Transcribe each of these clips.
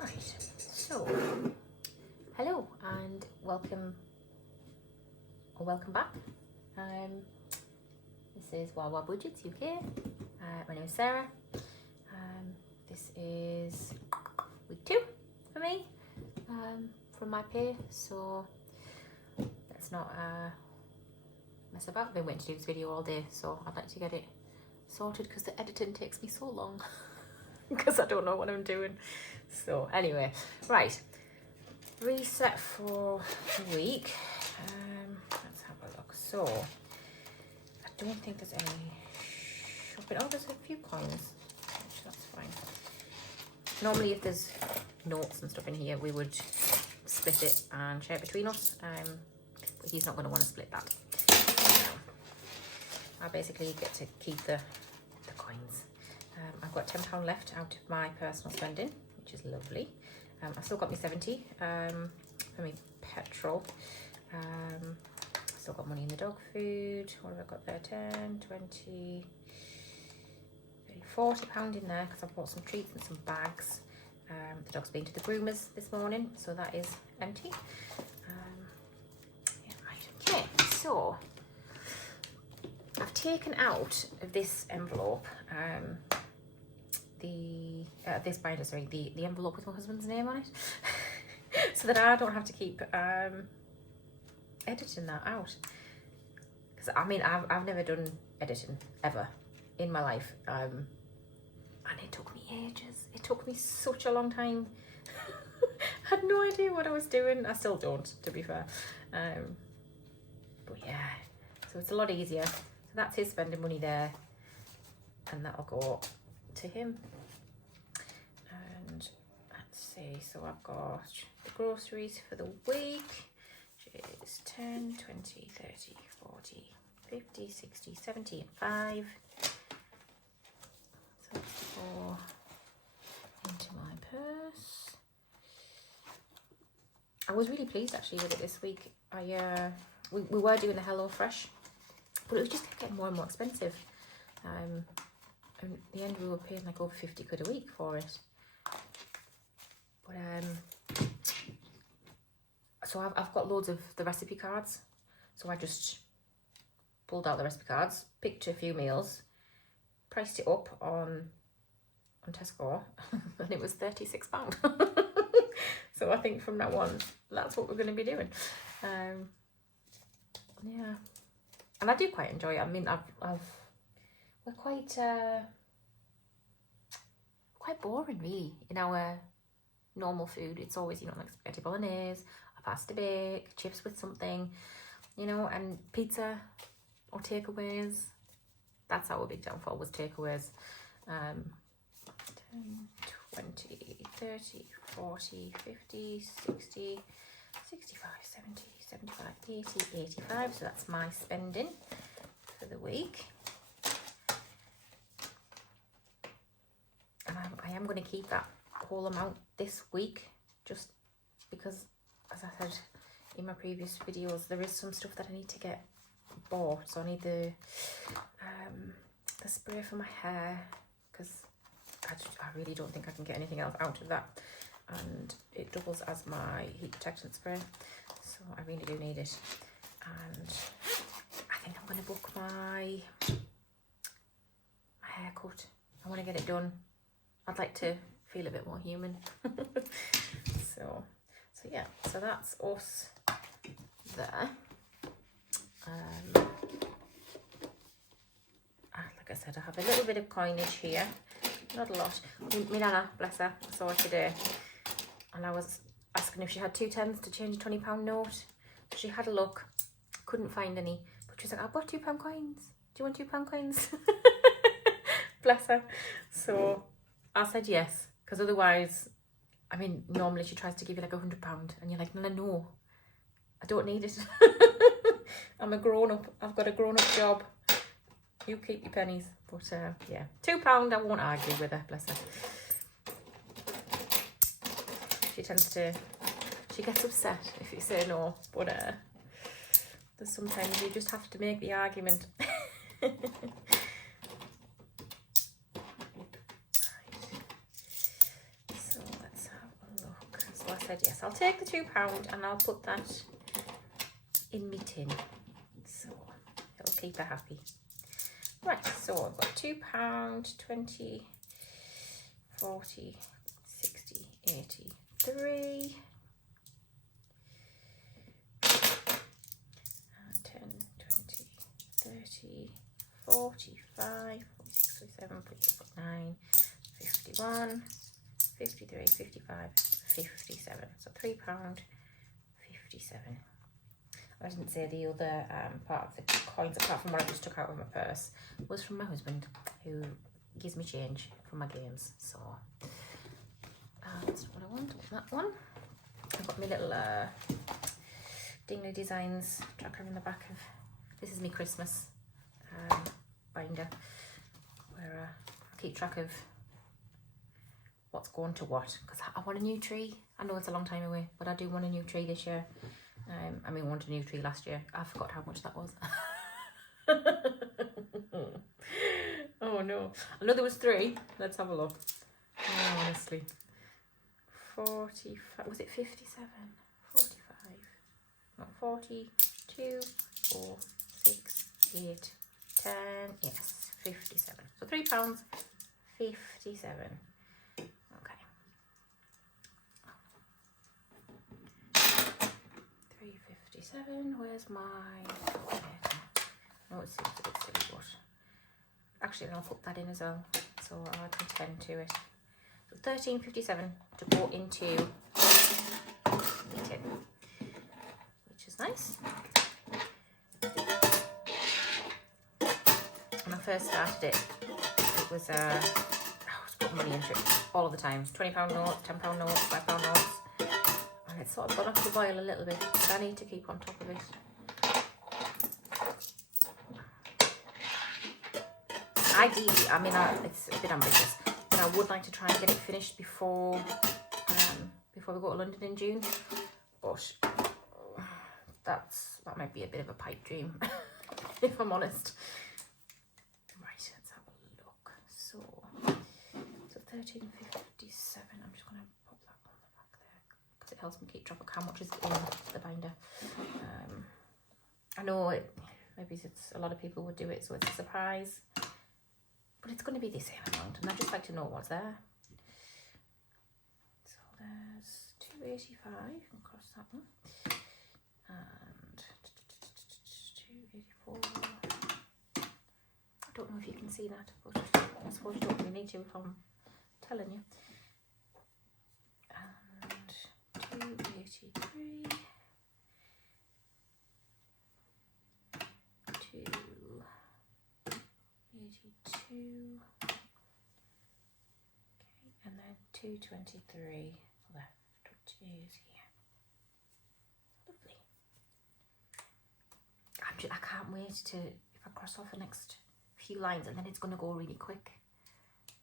Right, so hello and welcome back. This is Wawa Budgets UK. My name is Sarah. This is week 2 for me from my pay, so let's not mess about. I've been waiting to do this video all day, so I'd like to get it sorted because the editing takes me so long because I don't know what I'm doing. So anyway, right, reset for the week. Let's have a look. So I don't think there's any shopping. Oh, there's a few coins, which that's fine. Normally if there's notes and stuff in here, we would split it and share it between us, but he's not going to want to split that. I basically get to keep the coins. I've got £10 left out of my personal spending, which is lovely. I've still got me 70 for me petrol. I've still got money in the dog food. What have I got there? 10, 20, 30, £40 in there because I bought some treats and some bags. The dog's been to the groomers this morning, so that is empty. Yeah, right, okay, so I've taken out of this envelope this binder, sorry, the envelope with my husband's name on it, so that I don't have to keep editing that out. Because I mean, I've never done editing ever in my life, and it took me ages. It took me such a long time. I had no idea what I was doing. I still don't, to be fair. But yeah, so it's a lot easier. So that's his spending money there, and that'll go to him. And let's see, so I've got the groceries for the week, which is 10, 20, 30, 40, 50, 60, 70 and 5. So let's go into my purse. I was really pleased actually with it this week. We were doing the Hello Fresh, but it was just getting more and more expensive. And in the end we were paying like over 50 quid a week for it. But so I've got loads of the recipe cards, so I just pulled out the recipe cards, picked a few meals, priced it up on Tesco, and it was £36. So I think from now on that's what we're going to be doing. Yeah, and I do quite enjoy it. I mean, we're quite boring really in our normal food. It's always, you know, like spaghetti bolognese, a pasta bake, chips with something, you know, and pizza or takeaways. That's our big downfall, was takeaways. 10, 20, 30, 40, 50, 60, 65, 70, 75, 80, 85. So that's my spending for the week. And I am going to keep that whole amount this week, just because, as I said in my previous videos, there is some stuff that I need to get bought. So I need the spray for my hair, because I really don't think I can get anything else out of that, and it doubles as my heat protectant spray, so I really do need it. And I think I'm going to book my haircut. I want to get it done. I'd like to feel a bit more human. so yeah, so that's us there. Like I said, I have a little bit of coinage here, not a lot. My Nana, bless her, I saw her today, and I was asking if she had 2 tens to change a £20 note. She had a look, couldn't find any, but she was like, I've got £2 coins. Do you want £2 coins? Bless her. So I said yes, because otherwise, I mean, normally she tries to give you like £100 and you're like, no, I don't need it. I'm a grown-up. I've got a grown-up job. You keep your pennies. But yeah, £2, I won't argue with her, bless her. She gets upset if you say no, but there's sometimes you just have to make the argument. So let's have a said, yes, I'll take the £2 and I'll put that in my tin. So it'll keep her happy. Right, so I've got £2, 20, 40, 60, 80, 3. 10, 20, 30, 45, 46, 47, 48, 49, 51, 53, 55, 57. So £3, 57. I didn't say the other part of the coins, apart from what I just took out of my purse, was from my husband, who gives me change for my games. So that's what I want. That one. I've got my little Dingley Designs tracker in the back of. This is my Christmas binder, where I keep track of what's going to what, because I want a new tree. I know it's a long time away, but I do want a new tree this year. I mean, I wanted a new tree last year. I forgot how much that was. Oh no. I know there was 3. Let's have a look. Oh, honestly. 45. Was it 57? 45. Not 40. 2, 4, 6, 8, 10. Yes, 57. So £3, 57. Okay. 357. Where's my calculator? Oh, it seems a bit silly, but actually I'll put that in as well. So I'll add 10 to it. So 13.57 to go into the tin, which is nice. When I first started it, it was I was putting money into it all of the time. £20 notes, £10 notes, £5 notes, and it's sort of gone off the boil a little bit, but I need to keep on top of it. Ideally, I mean, it's a bit ambitious, but I would like to try and get it finished before we go to London in June. But that might be a bit of a pipe dream, if I'm honest. Right, let's have a look. So 13.57. I'm just going to pop that on the back there because it helps me keep track of how much is in the binder. I know maybe it's a lot of people would do it, so it's a surprise. But it's going to be the same amount, and I'd just like to know what's there. So there's 285, I'll cross that one, and 284. I don't know if you can see that, but I suppose you don't really need to if I'm telling you. And 283. 282. Okay, and then 223 left, which is here. Lovely. I can't wait to, if I cross off the next few lines, and then it's going to go really quick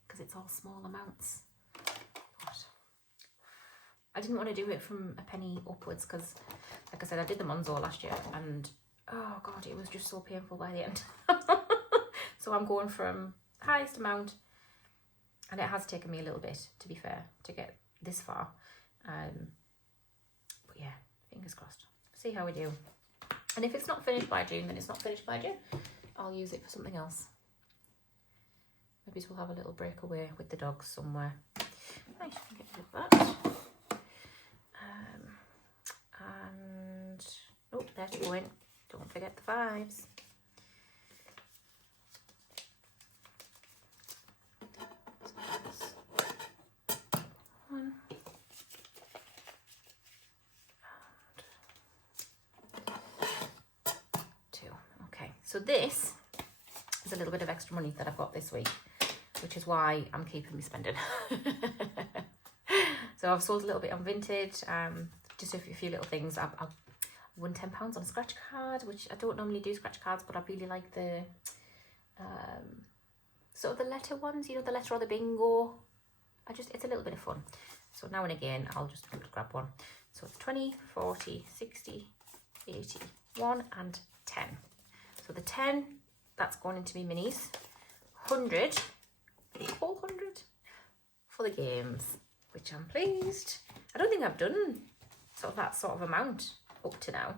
because it's all small amounts. But I didn't want to do it from a penny upwards because, like I said, I did the Monzo last year, and oh god, it was just so painful by the end. So I'm going from highest amount, and it has taken me a little bit, to be fair, to get this far. But yeah, fingers crossed. See how we do. And if it's not finished by June, then it's not finished by June. I'll use it for something else. Maybe we'll have a little breakaway with the dogs somewhere. Right, get rid of that. And oh, there to go in. Don't forget the 5s. One. And 2. Okay, so this is a little bit of extra money that I've got this week, which is why I'm keeping me spending. So I've sold a little bit on vintage, just a few little things. I've won £10 on a scratch card, which I don't normally do scratch cards, but I really like the sort of the letter ones, you know, the letter or the bingo. It's a little bit of fun. So now and again, I'll just grab one. So it's 20, 40, 60, 80, 1 and 10. So the 10, that's going into me minis. 100, whole 100 for the games, which I'm pleased. I don't think I've done sort of that sort of amount up to now.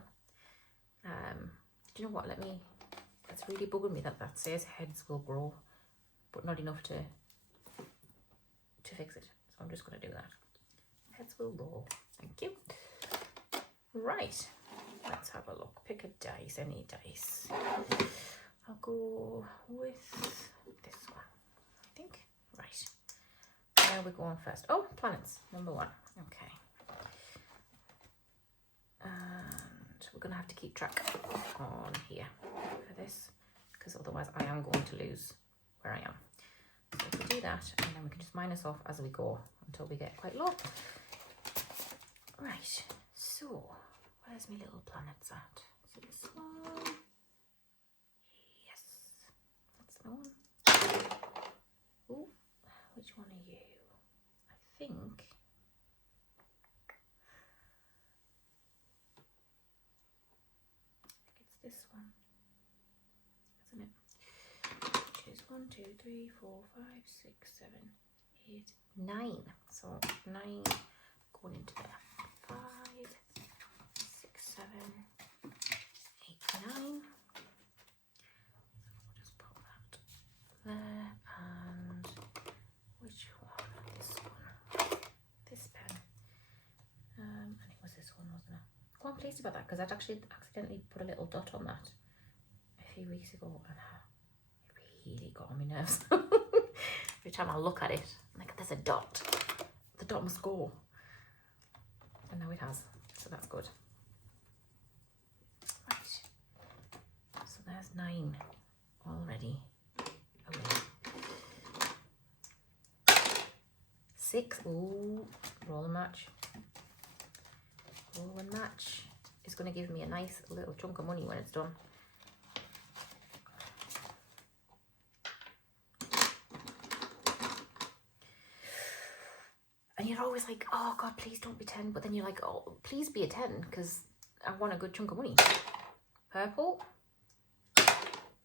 Do you know what? It's really bugging me that says heads will grow, but not enough to fix it. So I'm just going to do that. Heads will grow. Thank you. Right. Let's have a look. Pick a dice, any dice. I'll go with this one, I think. Right. Where are we going first? Oh, planets, number 1. Okay. And we're going to have to keep track on here for this, because otherwise I am going to lose where I am. So if we do that, and then we can just minus off as we go until we get quite low. Right, so where's my little planets at? So this one. Yes, that's the one. Oh, which one are you? I think it's this one, isn't it? Choose 1, 2, 3, 4, 5, 6, 7, 8, 9. So 9 going into there. 5, 6, 7, 8, 9. So we'll just put that there. And which one? This one. This pen. And it was this one, wasn't it? Quite pleased about that, because I'd actually accidentally put a little dot on that a few weeks ago, and it really got on my nerves. Every time I look at it, I'm like, there's a dot. The dot must go. And now it has, so that's good. Right, so there's 9 already away. 6, ooh, roll and match. Roll and match is going to give me a nice little chunk of money when it's done. And you're always like, oh God, please don't be 10. But then you're like, oh, please be a 10, because I want a good chunk of money. Purple.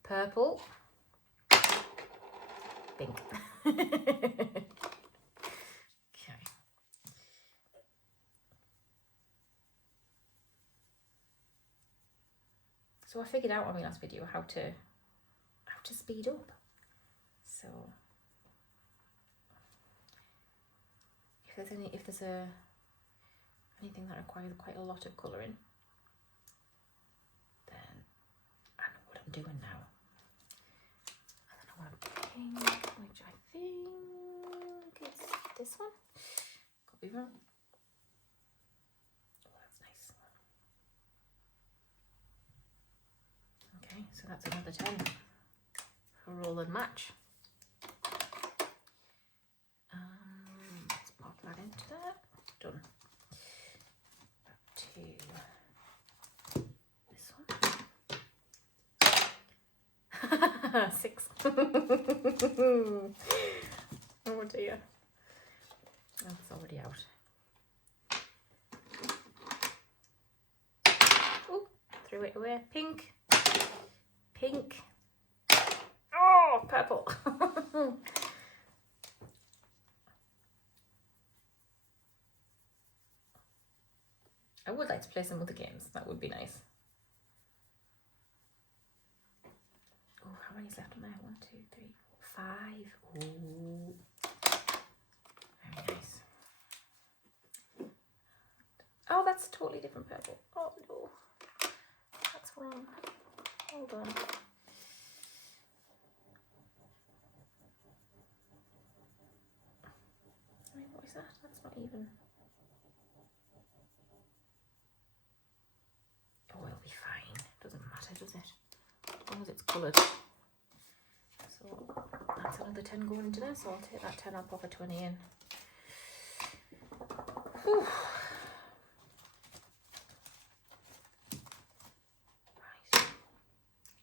Purple. Pink. Okay. So I figured out on my last video how to speed up. So if there's anything that requires quite a lot of colouring, then I know what I'm doing now. And then I want pink, which I think is this one. Could be wrong. Oh, that's nice. Okay, so that's another 10 for roll and match. Let's pop that into there. Done. Back to this one. 6. Oh dear. That's already out. Oh, threw it away. Pink. Pink. Oh, purple. I would like to play some other games. That would be nice. Oh, how many's left on there? 1, 2, 3, 4, 5. Oh, very nice. Oh, that's a totally different purple. Oh no, that's wrong. Hold on. Wait, what is that? That's not even. Oh, it'll be fine. Doesn't matter, does it? As long as it's coloured. So that's another 10 going into there. So I'll take that 10. I'll pop a 20 in. Whew.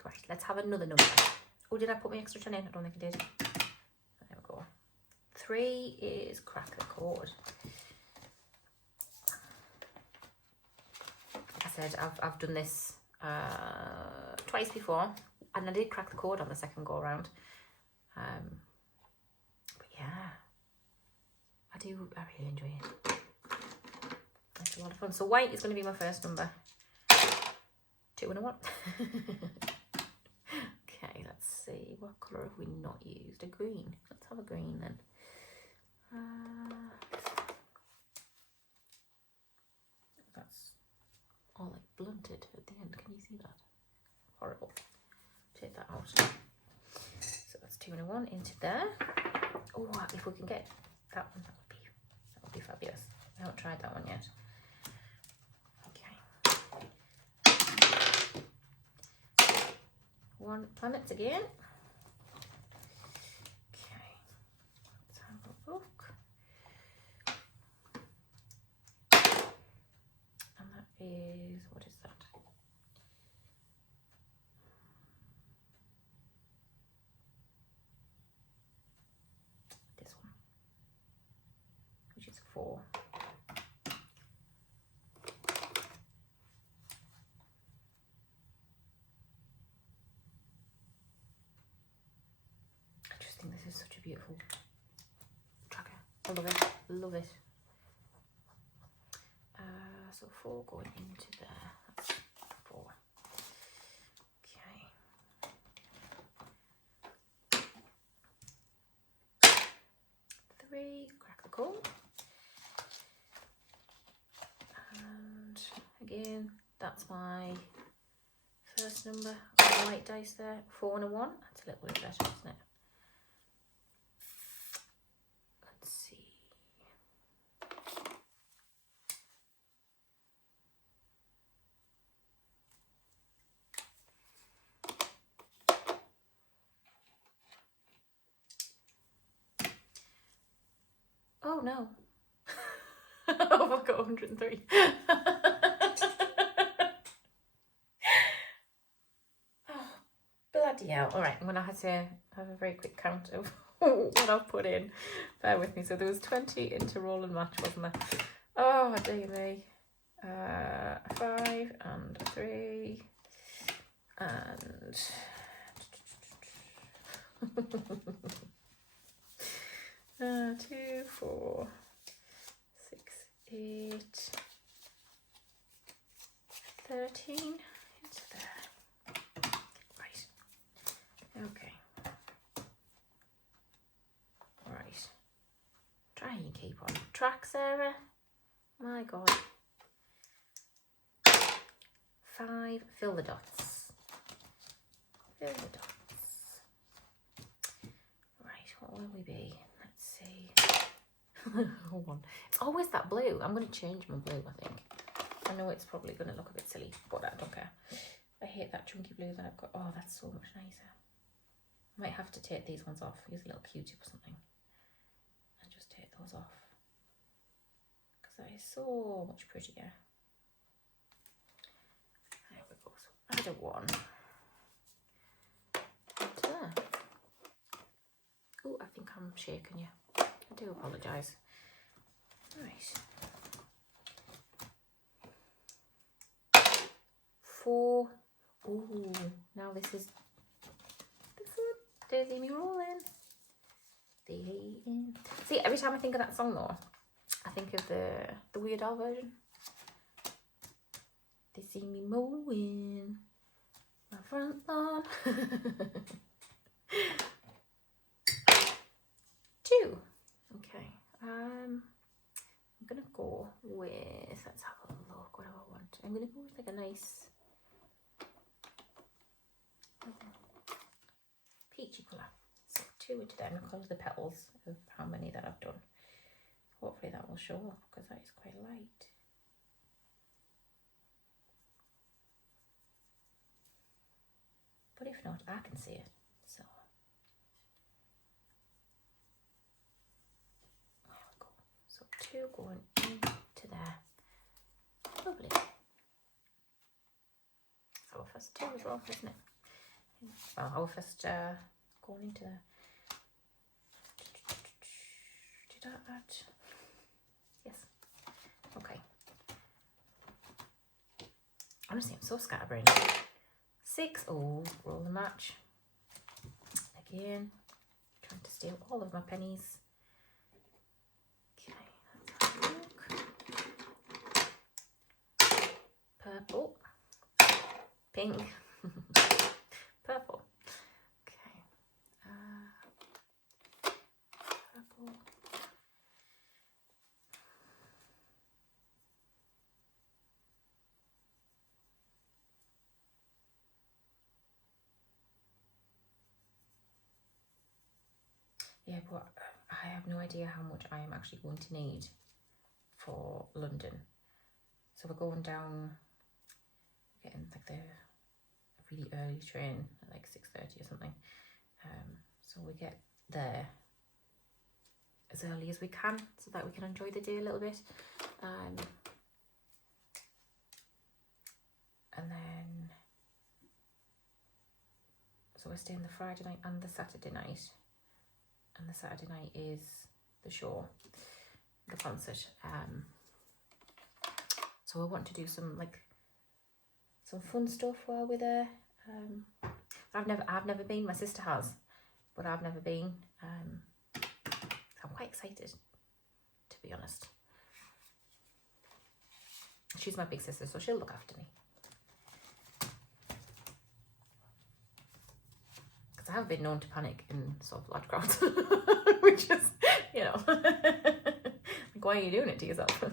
Right, let's have another number. Oh, did I put my extra 10 in? I don't think I did. There we go. 3 is crack the code. Like I said, I've done this twice before, and I did crack the code on the second go around. But yeah, I really enjoy it. a lot of fun. So white is going to be my first number. 2 and a 1. Okay, let's see. What colour have we not used? A green. Let's have a green then. That's all like blunted at the end. Can you see that? Horrible. Take that out. So that's 2 and a 1 into there. Oh, if we can get that one, that would be fabulous. I haven't tried that one yet. Okay. 1 planet again. Okay. Let's have a look. And that is, what is that? This one, which is 4. I just think this is such a beautiful tracker. I love it. Love it. So 4 going into there. That's 4. Okay. 3. Crack the code. And again, that's my first number on the white dice there. 4 and a 1. That's a little bit better, isn't it? Let's see. Oh no. Oh, I've got 103. Oh, bloody hell. Alright, I'm going to have to have a very quick count of what I've put in. Bear with me. So there was 20 into roll and match, wasn't there? Oh, dear me. 5 and 3 and 2, 4, 6, 8, 13 into there. Right. Okay. Right. Try and keep on track, Sarah. My God. 5. Fill the dots. Fill the dots. Right. What will we be? Let's see. 1. It's always that blue. I'm going to change my blue, I think. I know it's probably going to look a bit silly, but I don't care. I hate that chunky blue that I've got. Oh, that's so much nicer. I might have to take these ones off. Use a little Q-tip or something. And just take those off. Because that is so much prettier. There we go. So add a 1. Into there. Oh, I think I'm shaking you. I do apologise. Right. 4. Ooh, now this one. Daisy me rolling. See, every time I think of that song though, I think of the Weird Al version. They see me mowing my front lawn. 2. Okay. I'm gonna go with, let's have a look, what do I want? I'm gonna go with like a nice peachy colour. So 2 into there. I'm gonna colour the petals of how many that I've done. Hopefully that will show up because that is quite light. But if not, I can see it. So there we go. So 2 going into there. Lovely. So our first 2 as well, isn't it? Well, our first going into there. Did I add? Yes. Okay. Honestly, I'm so scatterbrained. 6. Oh, roll the match. Again, trying to steal all of my pennies. Okay, let's have a look. pink, purple. Okay, purple. Yeah, but I have no idea how much I am actually going to need for London. So we're going down, getting like the really early train at like 6:30 or something. So we get there as early as we can so that we can enjoy the day a little bit. And then, so we're staying the Friday night and the Saturday night. And the Saturday night is the show, the concert. So we want to do some fun stuff while we're there. I've never been. My sister has, but I've never been. I'm quite excited, to be honest. She's my big sister, so she'll look after me. Because I have been known to panic in sort of large crowds, which is, you know, like, why are you doing it to yourself?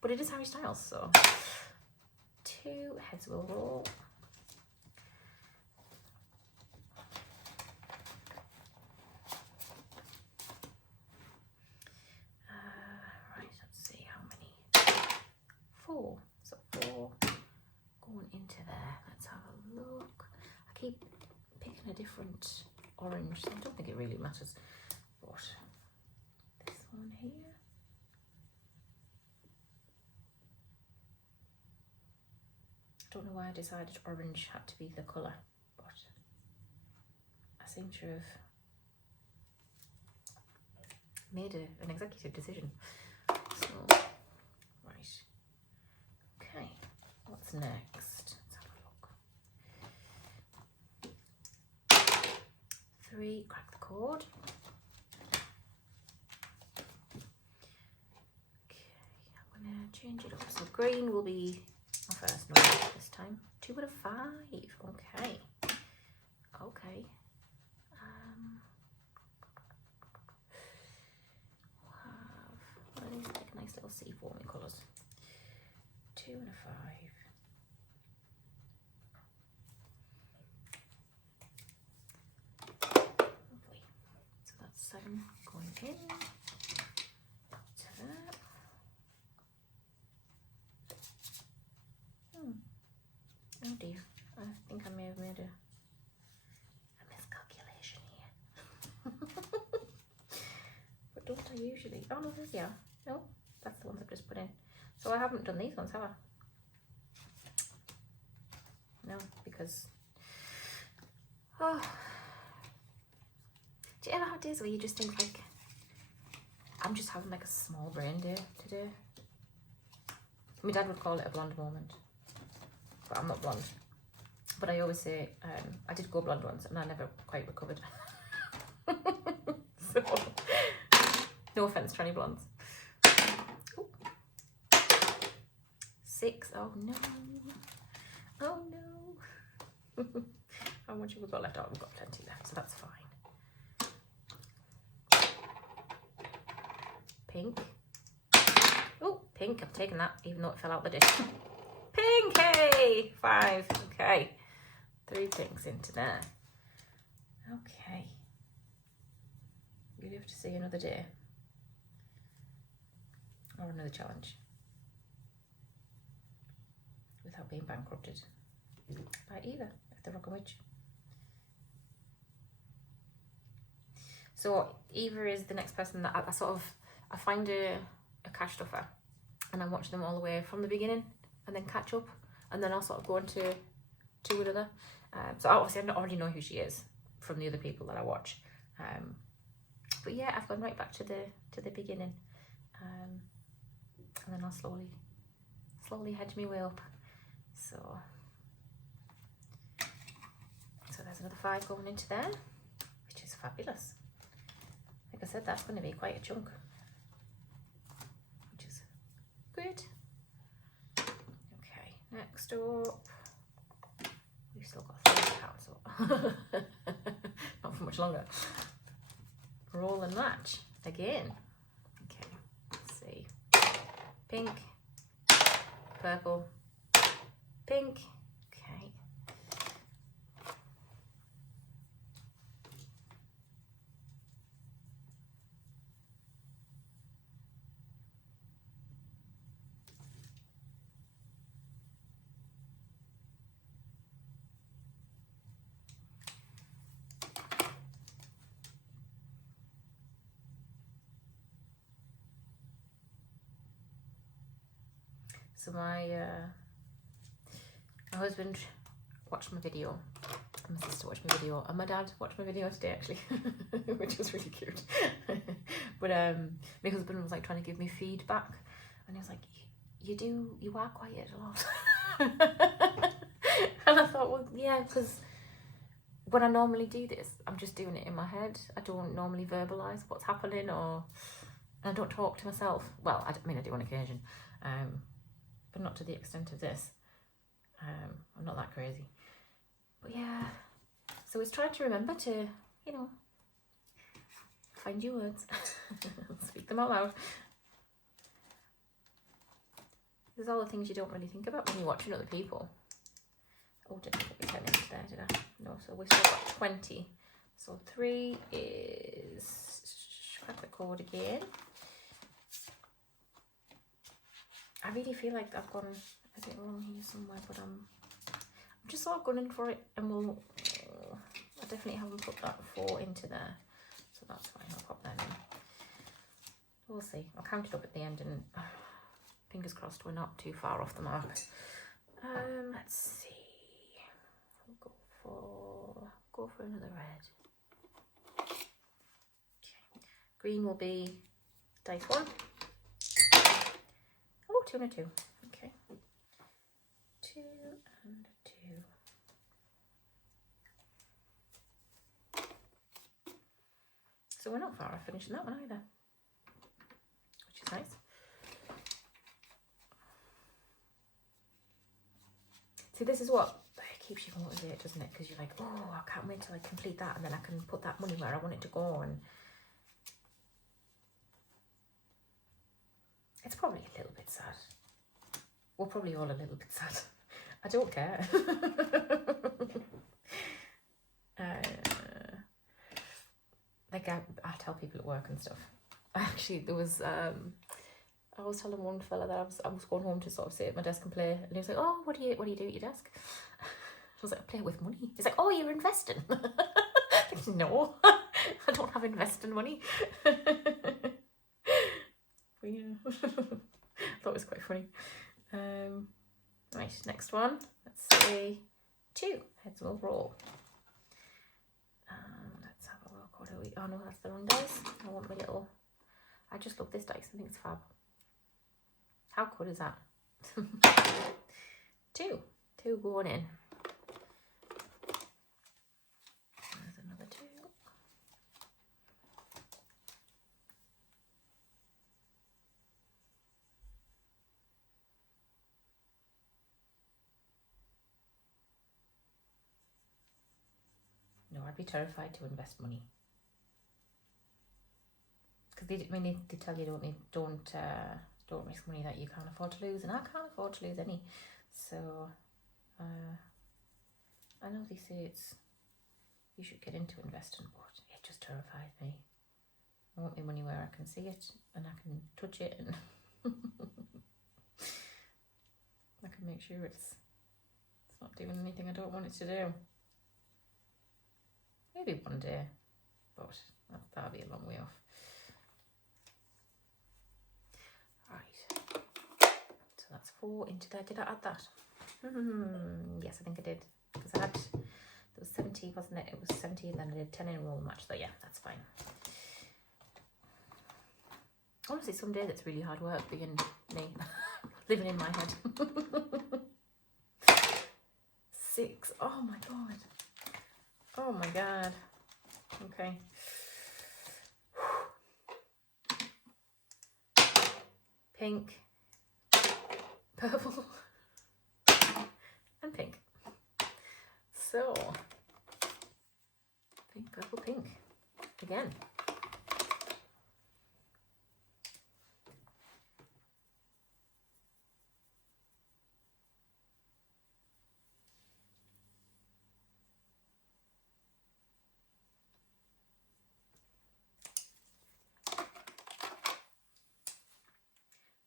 But it is Harry Styles, so 2 heads will roll. Right, let's see how many. 4. So 4 going into there. Let's have a look. I keep picking a different orange, so I don't think it really matters. But this one here. I don't know why I decided orange had to be the colour, but I seem to have made an executive decision. So, right. Okay, what's next? Let's have a look. 3, crack the cord. Okay, I'm going to change it up. So green will be my first number this time. 2 out of 5. Okay. Okay. We'll have one of these like nice little seafoamy colours. 2 and a 5. Lovely. So that's 7 going in. To that. Oh dear, I think I may have made a miscalculation here. But don't I usually? Oh no, there's, yeah. No, that's the ones I've just put in. So I haven't done these ones, have I? No, because... Oh. Do you ever have days where you just think like, I'm just having like a small brain day today? My dad would call it a blonde moment. But I'm not blonde. But I always say, I did go blonde once and I never quite recovered. So, no offense to any blondes. Ooh. 6, oh no. Oh no. How much have we got left? Oh, we've got plenty left, so that's fine. Pink. Oh, pink, I've taken that, even though it fell out the dish. Pink, hey! 5, okay. 3 pinks into there. Okay. You live to see another day. Or another challenge. Without being bankrupted by Eva, if the Rock Witch. So Eva is the next person that I find a cash stuffer and I watch them all the way from the beginning and then catch up, and then I'll sort of go into another. So obviously I already know who she is from the other people that I watch. But yeah, I've gone right back to the beginning, and then I'll slowly hedge my way up. So there's another 5 going into there, which is fabulous. Like I said, that's going to be quite a chunk, which is good. Okay, next up Not for much longer. Roll and match again. Okay, let's see. Pink, purple, pink. Okay. So my husband watched my video, and my sister watched my video, and my dad watched my video today actually, which was really cute. But my husband was like trying to give me feedback, and he was like, you are quiet a lot. And I thought, well, yeah, because when I normally do this, I'm just doing it in my head. I don't normally verbalise what's happening, or I don't talk to myself. Well, I mean, I do on occasion, but not to the extent of this. I'm not that crazy. But yeah, so it's trying to remember to, you know, find your words, speak them out loud. There's all the things you don't really think about when you're watching other people. Oh, didn't put my 10 into there, did I? No, so we've still got 20. So 3 is, crack the code again. I really feel like I've gone a bit wrong here somewhere, but I'm just sort of gunning for it, and I definitely haven't put that 4 into there, so that's fine, I'll pop that in. We'll see, I'll count it up at the end, and fingers crossed we're not too far off the mark. Let's see, we'll go for another red. Okay. Green will be dice 1. Oh, 2 and a 2. Okay. 2 and a 2. So we're not far off finishing that one either, which is nice. See, this is what keeps you motivated, doesn't it? Because you're like, oh, I can't wait till I complete that, and then I can put that money where I want it to go. And it's probably a little bit sad. We're probably all a little bit sad. I don't care. Like I tell people at work and stuff. Actually, there was I was telling one fella that I was going home to sort of sit at my desk and play, and he was like, "Oh, what do you do at your desk?" I was like, "I play with money." He's like, "Oh, you're investing?" Like, no, I don't have investing money. But yeah, I thought it was quite funny. Right, next one. Let's see, 2 heads will roll. Let's have a look. What are we? Oh no, that's the wrong dice. I want my little. I just love this dice. I think it's fab. How cool is that? 2 going in. There's another 2. No, I'd be terrified to invest money. Because they tell you don't risk money that you can't afford to lose, and I can't afford to lose any. So I know they say you should get into investing, but it just terrifies me. I want my money where I can see it and I can touch it, and I can make sure it's not doing anything I don't want it to do. Maybe one day, but that'll be a long way off. Right, so that's 4 into there. Did I add that? Yes, I think I did, because there was 70, wasn't it? It was 70, and then I did 10 in a roll match, so yeah, that's fine. Honestly, some day that's really hard work being me, living in my head. 6, oh my god. Oh my god. Okay. Pink, purple, and pink. So Pink, purple, pink. Again.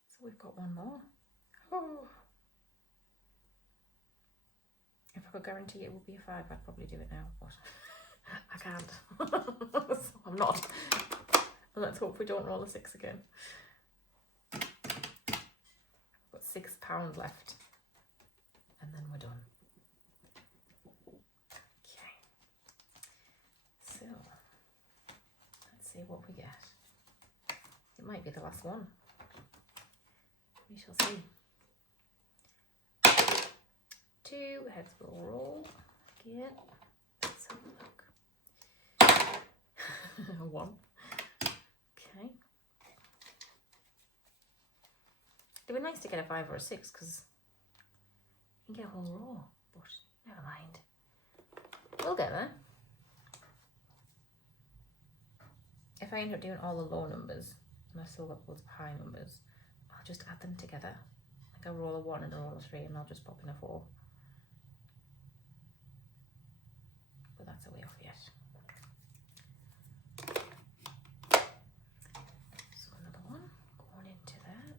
So we've got one more. Oh. If I could guarantee it would be a 5, I'd probably do it now, but I can't. So I'm not. And let's hope we don't roll a 6 again. I've got £6 left. And then we're done. Okay. So, let's see what we get. It might be the last one. We shall see. 2 heads will roll again. Let's have a look. 1. Okay. It'd be nice to get a 5 or a 6 because you can get a whole row, but never mind. We'll get there. If I end up doing all the low numbers and I've still got loads of high numbers, I'll just add them together. Like I'll roll a 1 and a roll a 3 and I'll just pop in a 4. But that's a way off yet. So another one going into there.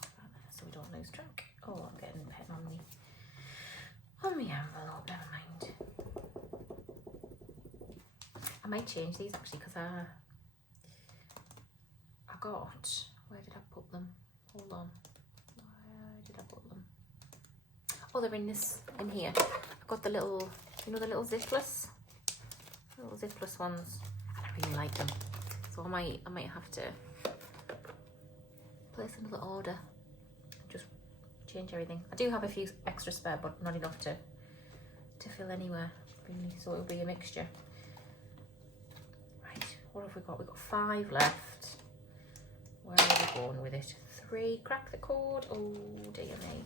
Put that there so we don't lose track. Oh, I'm getting ahead on the envelope, never mind. I might change these actually because I got, where did I put them? Hold on. Where did I put them? Oh, they're in here. I got the little, you know, the little zipless ones. I really like them. So I might have to place another order. Just change everything. I do have a few extra spare, but not enough to fill anywhere really. So it'll be a mixture. Right, what have we got? We've got 5 left. Where are we going with it? 3, crack the code. Oh dear me.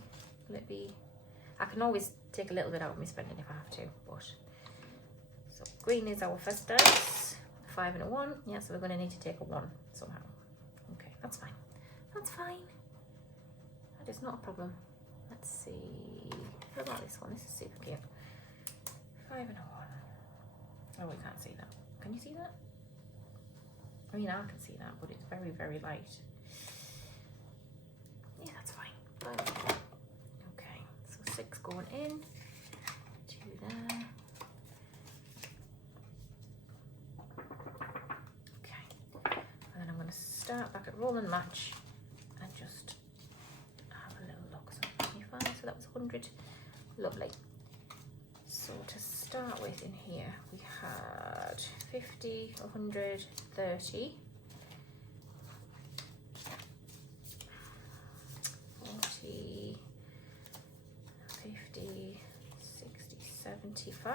Will it be? I can always take a little bit out of my spending if I have to, but. So green is our first dice. 5 and a 1. Yeah, so we're going to need to take a 1 somehow. Okay, that's fine. That's fine. That is not a problem. Let's see. What about this one? This is super cute. 5 and a 1. Oh, we can't see that. Can you see that? I mean, I can see that, but it's very, very light. Yeah, that's fine. Okay, so 6 going in, 2 there. Okay, and then I'm going to start back at roll and match and just have a little look. So 25, so that was 100. Lovely. So to start with in here, we had 50, 100, 30, 40, 50, 60, 75.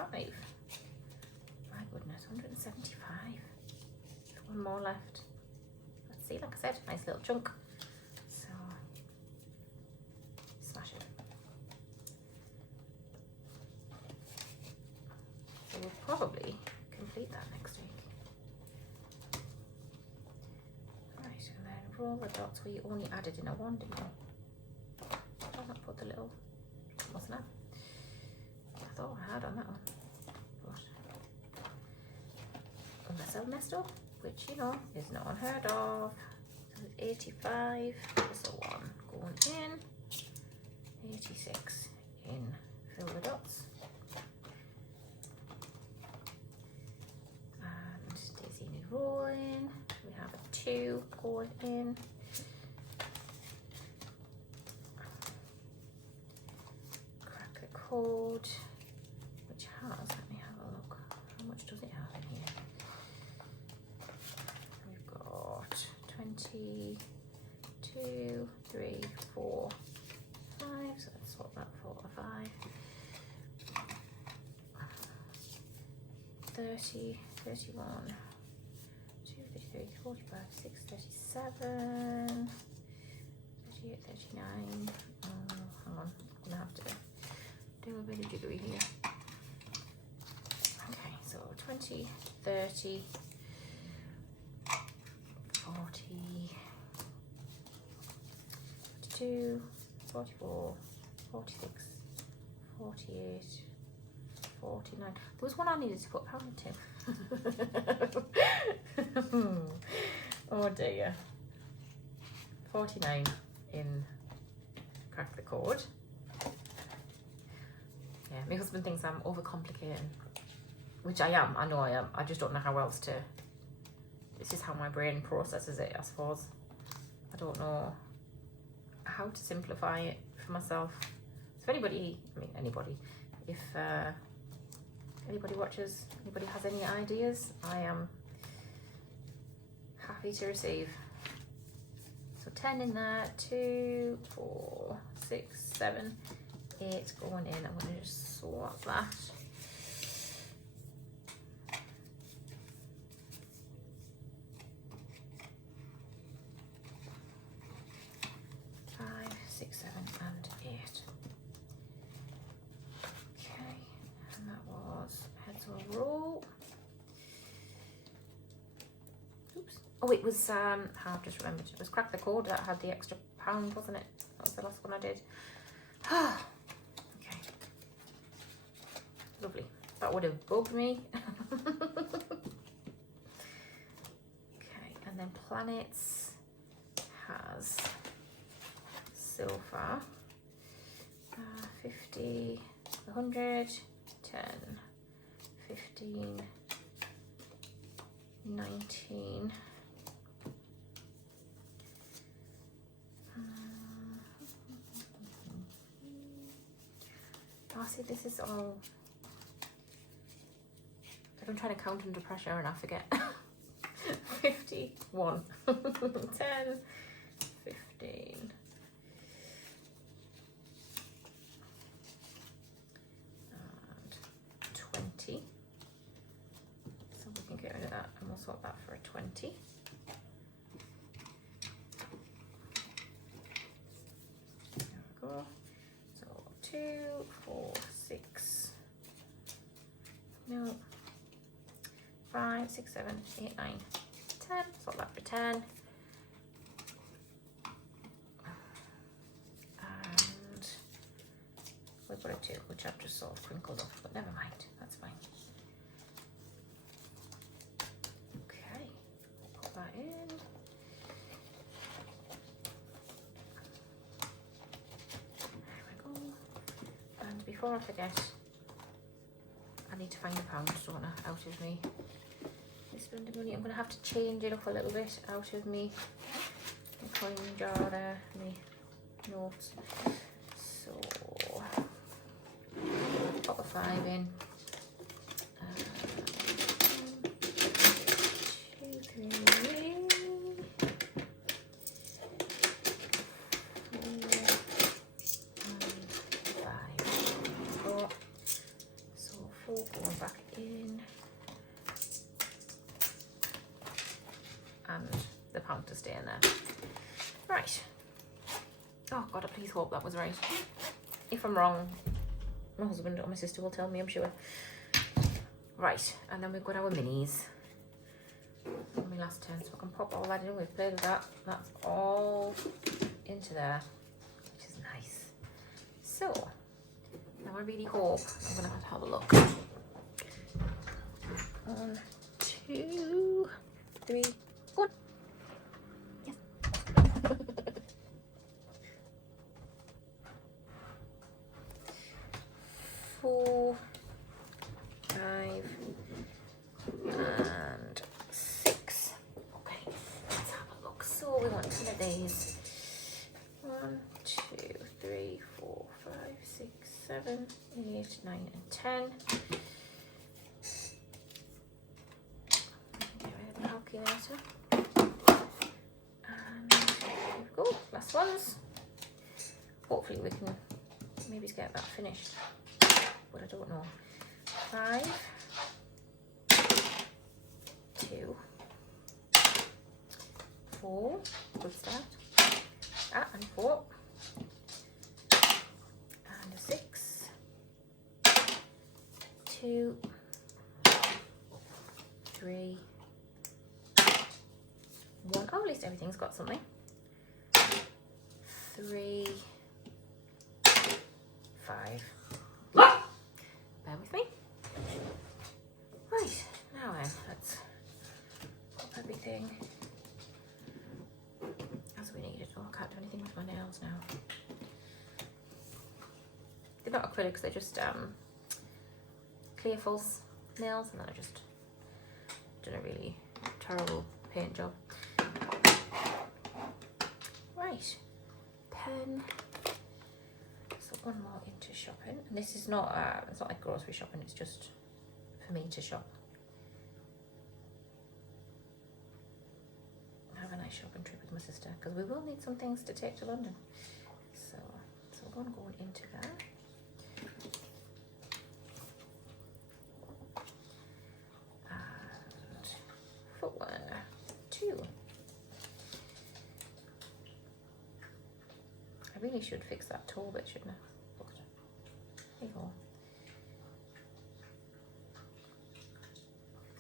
My goodness, 175. One more left. Let's see, like I said, nice little chunk. So, smash it. So we'll probably complete that next week. Right, and then roll the dots where you only added in a 1, didn't you? I'll not put the little, wasn't I? I thought I had on that one. But unless I messed up, which you know is not unheard of. So it's 85, plus a 1 going in, 86 in, fill the dots. Rolling, we have a 2 going in, crack the code, which has, let me have a look, how much does it have in here? We've got 20, 2, 3, 4, 5, so let's swap that for a 5, 30, 31, 45, 6, 37, 38, 39. Oh, hang on, I'm gonna have to do a bit of jiggery here. Okay, so 20, 20, 30, 40, 42, 44, 46, 48, 49. There was one I needed to put a pound to. Oh dear. 49 in Crack the Code. Yeah, my husband thinks I'm overcomplicating, which I am. I know I am. I just don't know how else to. It's just how my brain processes it, I suppose. I don't know how to simplify it for myself. So if anybody, if anybody watches, anybody has any ideas, I am happy to receive. So 10 in there, 2, 4, 6, 7, 8 going in. I'm going to just swap that. 5, 6, 7, and 8. Okay, and that was heads will roll. Oops. Oh, it was I've just remembered. It was Crack the Code that had the extra pound, wasn't it? That was the last one I did. Okay. Lovely. That would have bugged me. Okay, and then planets has so far 50, 100, 10, 15, 19. Oh, see, this is all. I'm trying to count under pressure and I forget. 51, 10, 15. And 20. So we can get rid of that and we'll swap that for a 20. There we go. So 2, 4, 6. No. 5, 6, 7, 8, 9, 10. Swap that for 10. And we've got a 2, which I've just sort of crinkled off, but never mind, that's fine. Okay, we'll put that in. There we go. And before I forget, I need to find the pound, don't I, out of me. Spending money. I'm going to have to change it up a little bit out of me coin jar there, me notes. So pop a 5 in. 2, 3, 4, and 5. 4. So 4 going back in. And the pound to stay in there. Right. Oh God, I please hope that was right. If I'm wrong, my husband or my sister will tell me, I'm sure. Right, and then we've got our minis. On my last turn, so I can pop all that in. We've played with that. That's all into there, which is nice. So, now I really hope I'm going to have a look. 1, 2, 3, 4. Yes. 4, 5, and 6. Okay, let's have a look. So we want 10 of these. 1, 2, 3, 4, 5, 6, 7, 8, 9, and 10. Get rid of the calculator. And there we go, last ones. Hopefully we can maybe get that finished, but I don't know. 5, 2, 4, good start. And 4, and a 6, 2, 3, 1. Oh, at least everything's got something. 3, 5. Bear with me. Right, now then, let's pop everything as we need it. Oh, I can't do anything with my nails now. They're not acrylics, they're just clear false nails, and then I just done a really terrible paint job. Right, pen. So one more into shopping, and this is not it's not like grocery shopping, it's just for me to shop. Have a nice shopping trip with my sister, because we will need some things to take to London. So we're going to go into that. And footwear 2. I really should fix that toe bit, shouldn't I? Look, there you go.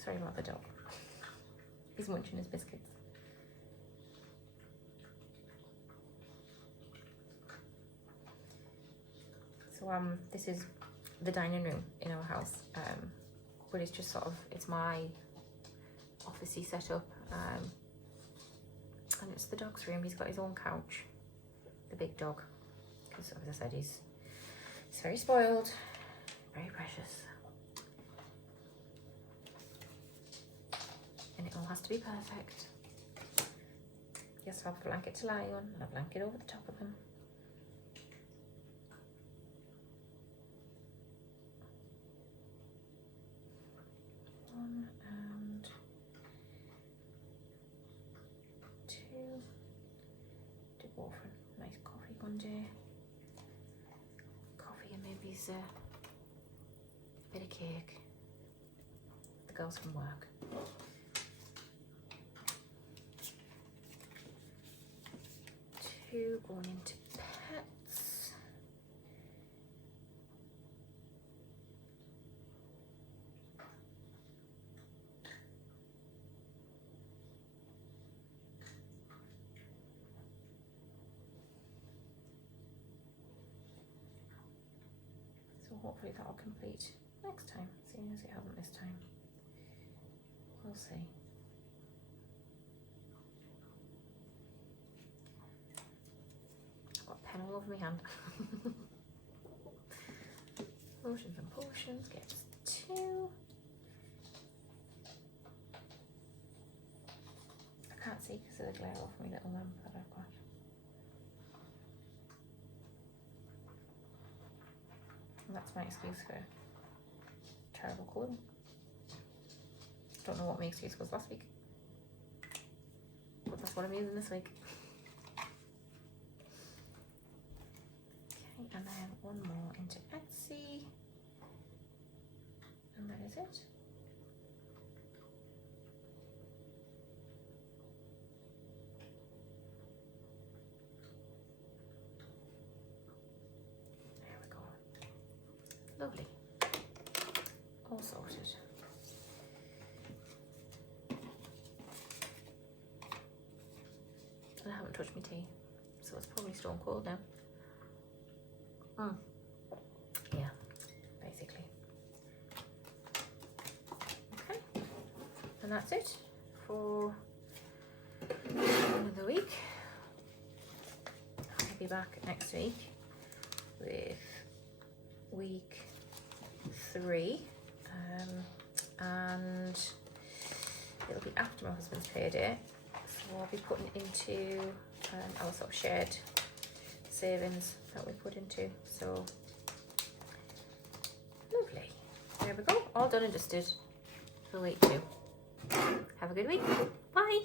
Sorry about the dog. He's munching his biscuits. So this is the dining room in our house, but it's just sort of, it's my officey setup, and it's the dog's room. He's got his own couch, the big dog, because as I said, he's very spoiled, very precious, and it all has to be perfect. He has to have a blanket to lie on and a blanket over the top of him. And 2. To go for a nice coffee one day. Coffee and maybe a bit of cake. The girls from work. 2 going into pets. Hopefully that'll complete next time, seeing as it hasn't this time. We'll see. I've got a pen all over my hand. Lotions and potions gets 2. I can't see because of the glare off my little lamp that I've got. And that's my excuse for terrible coloring. Don't know what my excuse was last week, but that's what I'm using this week. Okay, and then one more into Etsy, and that is it. Lovely. All sorted. And I haven't touched my tea, so it's probably stone cold now. Yeah, basically. Okay, and that's it for another week. I'll be back next week with week 3, and it'll be after my husband's payday, so I'll be putting into our sort of shared savings that we put into. So lovely. There we go, all done and dusted for week 2. Have a good week. Bye.